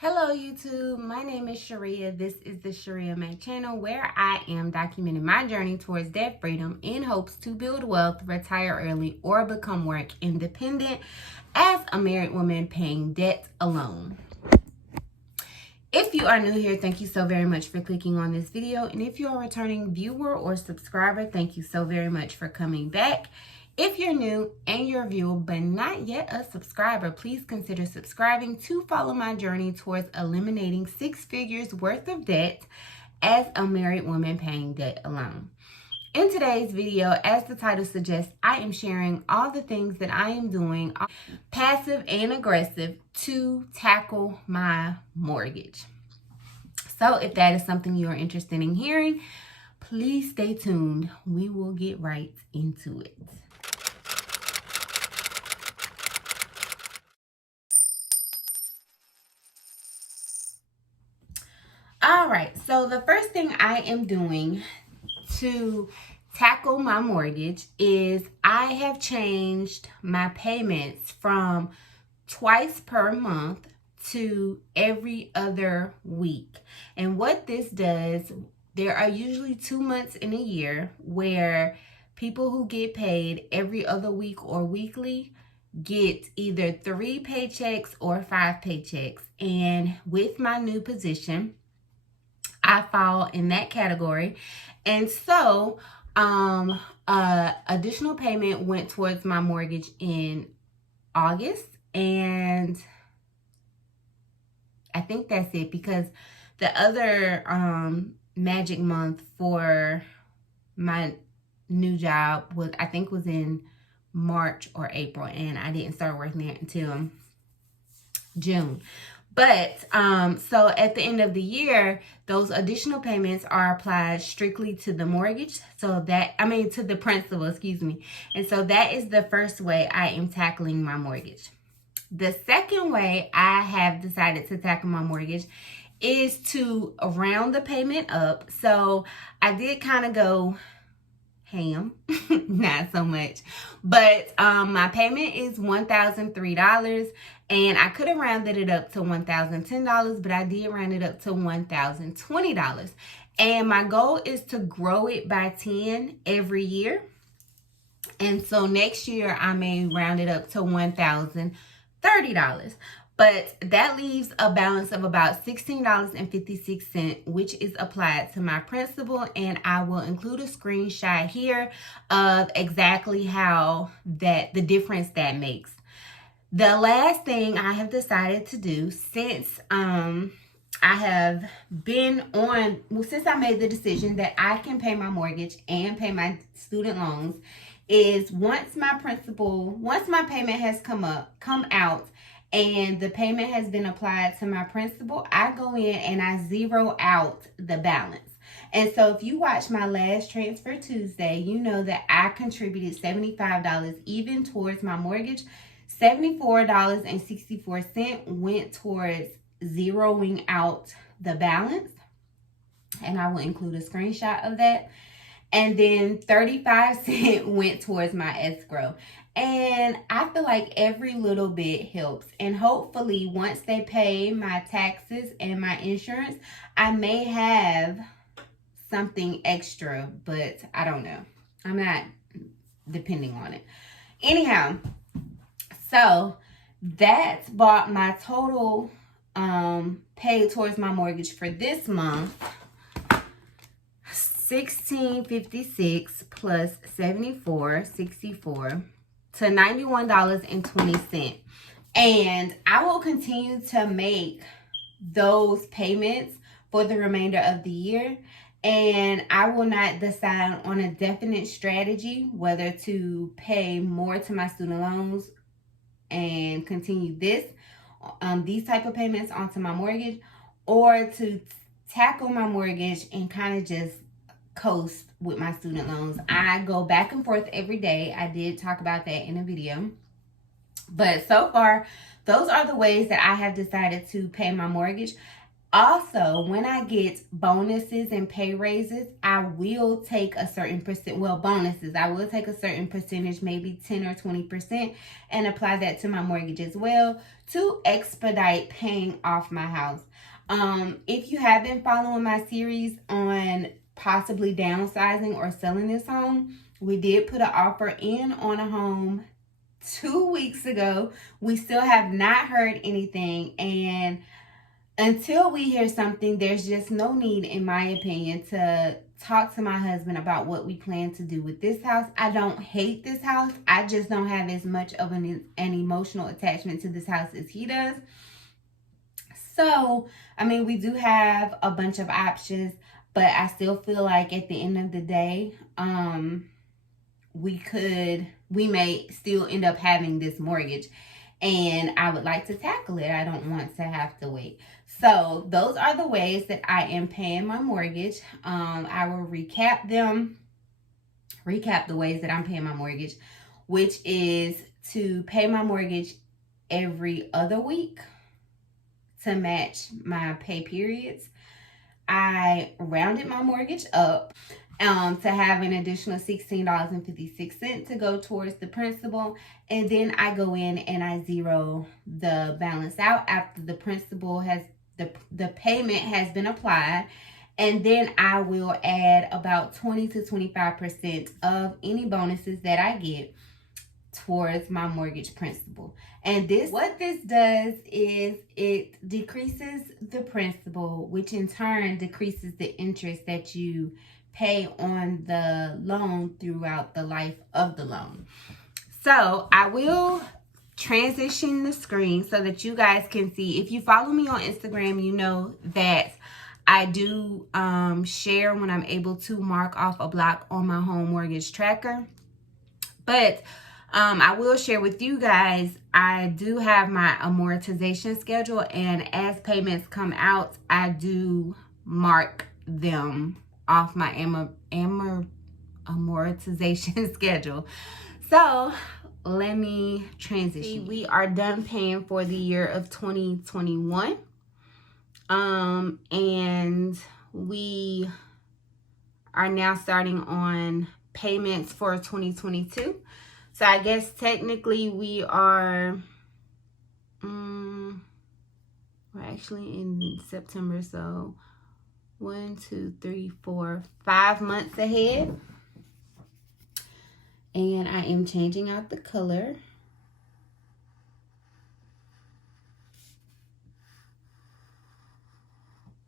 Hello YouTube, my name is Shirria. This is the Shirria Mac channel where I am documenting my journey towards debt freedom in hopes to build wealth, retire early, or become work independent as a married woman paying debt alone. If you are new here, thank you so very much for clicking on this video. And if you're a returning viewer or subscriber, thank you so very much for coming back. If you're new and you're a viewer but not yet a subscriber, please consider subscribing to follow my journey towards eliminating 6 figures worth of debt as a married woman paying debt alone. In today's video, as the title suggests, I am sharing all the things that I am doing, passive and aggressive, to tackle my mortgage. So if that is something you are interested in hearing, please stay tuned. We will get right into it. All right, so the first thing I am doing to tackle my mortgage is I have changed my payments from twice per month to every other week. And what this does, there are usually 2 months in a year where people who get paid every other week or weekly get either 3 paychecks or 5 paychecks. And with my new position, I fall in that category. And so additional payment went towards my mortgage in August, and I think that's it, because the other magic month for my new job was, I think, was in March or April, and I didn't start working there until June. But so at the end of the year, those additional payments are applied strictly to the mortgage. So that, to the principal, excuse me. And so that is the first way I am tackling my mortgage. The second way I have decided to tackle my mortgage is to round the payment up. So I did kind of go ham, not so much, but my payment is $1,003, and I could have rounded it up to $1,010, but I did round it up to $1,020. And my goal is to grow it by 10 every year. And so next year I may round it up to $1,030. But that leaves a balance of about $16.56, which is applied to my principal. And I will include a screenshot here of exactly how the difference that makes. The last thing I have decided to do, since I have been on, since I made the decision that I can pay my mortgage and pay my student loans, is once my payment has come out, and the payment has been applied to my principal, I go in and I zero out the balance. And so if you watch my last Transfer Tuesday, you know that I contributed $75 even towards my mortgage. $74.64 went towards zeroing out the balance. And I will include a screenshot of that. And then 35 cents went towards my escrow. And I feel like every little bit helps. And hopefully once they pay my taxes and my insurance, I may have something extra, but I don't know. I'm not depending on it. Anyhow, so that's brought my total pay towards my mortgage for this month, $16.56 plus $74.64 to $91.20. And I will continue to make those payments for the remainder of the year. And I will not decide on a definite strategy whether to pay more to my student loans and continue these type of payments onto my mortgage, or to tackle my mortgage and kind of just coast with my student loans. I go back and forth every day. I did talk about that in a video. But so far, those are the ways that I have decided to pay my mortgage. Also, when I get bonuses and pay raises, I will take a certain percent, well, bonuses, I will take a certain percentage, maybe 10 or 20%, and apply that to my mortgage as well to expedite paying off my house. If you have been following my series on possibly downsizing or selling this home, we did put an offer in on a home 2 weeks ago. We still have not heard anything, and until we hear something, there's just no need, in my opinion, to talk to my husband about what we plan to do with this house. I don't hate this house. I just don't have as much of an emotional attachment to this house as he does. So, I mean, we do have a bunch of options, but I still feel like at the end of the day, we may still end up having this mortgage, and I would like to tackle it. I don't want to have to wait. So those are the ways that I am paying my mortgage. I will recap the ways that I'm paying my mortgage, which is to pay my mortgage every other week to match my pay periods. I rounded my mortgage up to have an additional $16.56 to go towards the principal, and then I go in and I zero the balance out after the principal has the payment has been applied, and then I will add about 20 to 25% of any bonuses that I get towards my mortgage principal. And what this does is it decreases the principal, which in turn decreases the interest that you pay on the loan throughout the life of the loan. So I will transition the screen so that you guys can see. If you follow me on Instagram, you know that I do share when I'm able to mark off a block on my home mortgage tracker. But I will share with you guys, I do have my amortization schedule, and as payments come out, I do mark them off my amortization schedule. So let me transition. We are done paying for the year of 2021. And we are now starting on payments for 2022. So I guess technically we are, we're actually in September. So 1, 2, 3, 4, 5 months ahead. And I am changing out the color.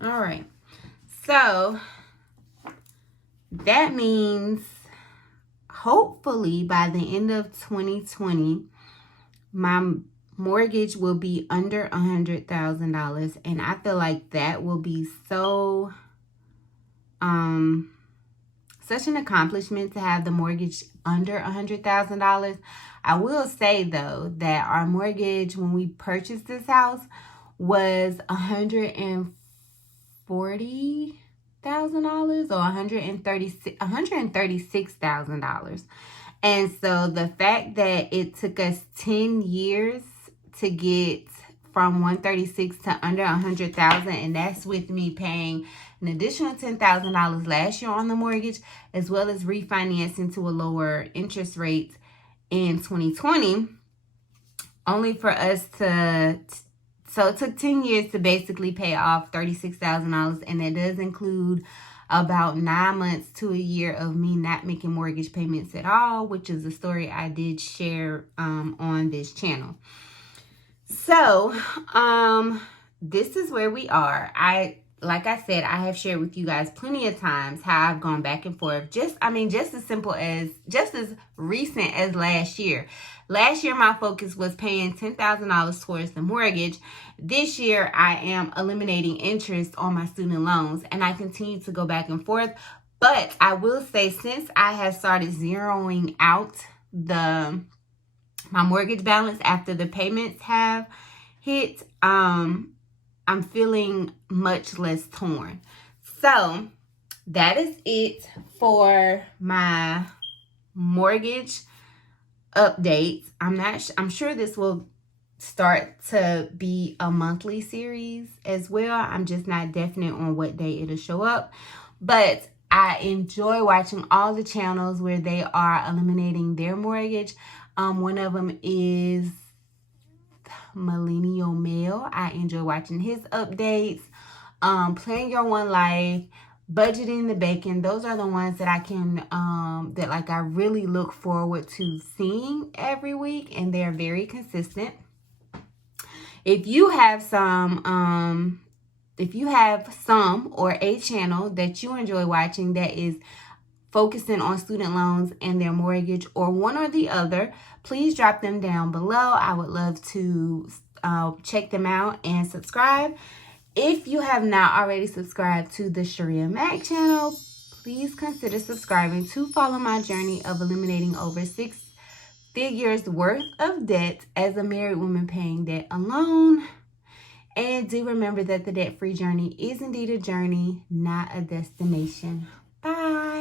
All right. So that means hopefully by the end of 2020, my mortgage will be under $100,000. And I feel like that will be so, such an accomplishment to have the mortgage under $100,000. I will say though that our mortgage when we purchased this house was $140,000 or $136,000. And so the fact that it took us 10 years to get from 136 to under 100,000, and that's with me paying an additional $10,000 last year on the mortgage, as well as refinancing to a lower interest rate in 2020, only for us to, so it took 10 years to basically pay off $36,000, and that does include about 9 months to a year of me not making mortgage payments at all, which is a story I did share on this channel. So, this is where we are. Like I said, I have shared with you guys plenty of times how I've gone back and forth. Just as simple as, just as recent as last year. Last year, my focus was paying $10,000 towards the mortgage. This year, I am eliminating interest on my student loans, and I continue to go back and forth. But I will say, since I have started zeroing out my mortgage balance after the payments have hit, I'm feeling much less torn. So that is it for my mortgage updates. I'm sure this will start to be a monthly series as well. I'm just not definite on what day it'll show up. But I enjoy watching all the channels where they are eliminating their mortgage. One of them is Millennial Male. I enjoy watching his updates. Plan Your One Life, Budgeting the Bacon. Those are the ones that I can that like I really look forward to seeing every week, and they're very consistent. If you have some or a channel that you enjoy watching that is focusing on student loans and their mortgage, or one or the other, please drop them down below. I would love to check them out and subscribe. If you have not already subscribed to the Shirria Mac channel, please consider subscribing to follow my journey of eliminating over 6 figures worth of debt as a married woman paying debt alone. And do remember that the debt-free journey is indeed a journey, not a destination. Bye.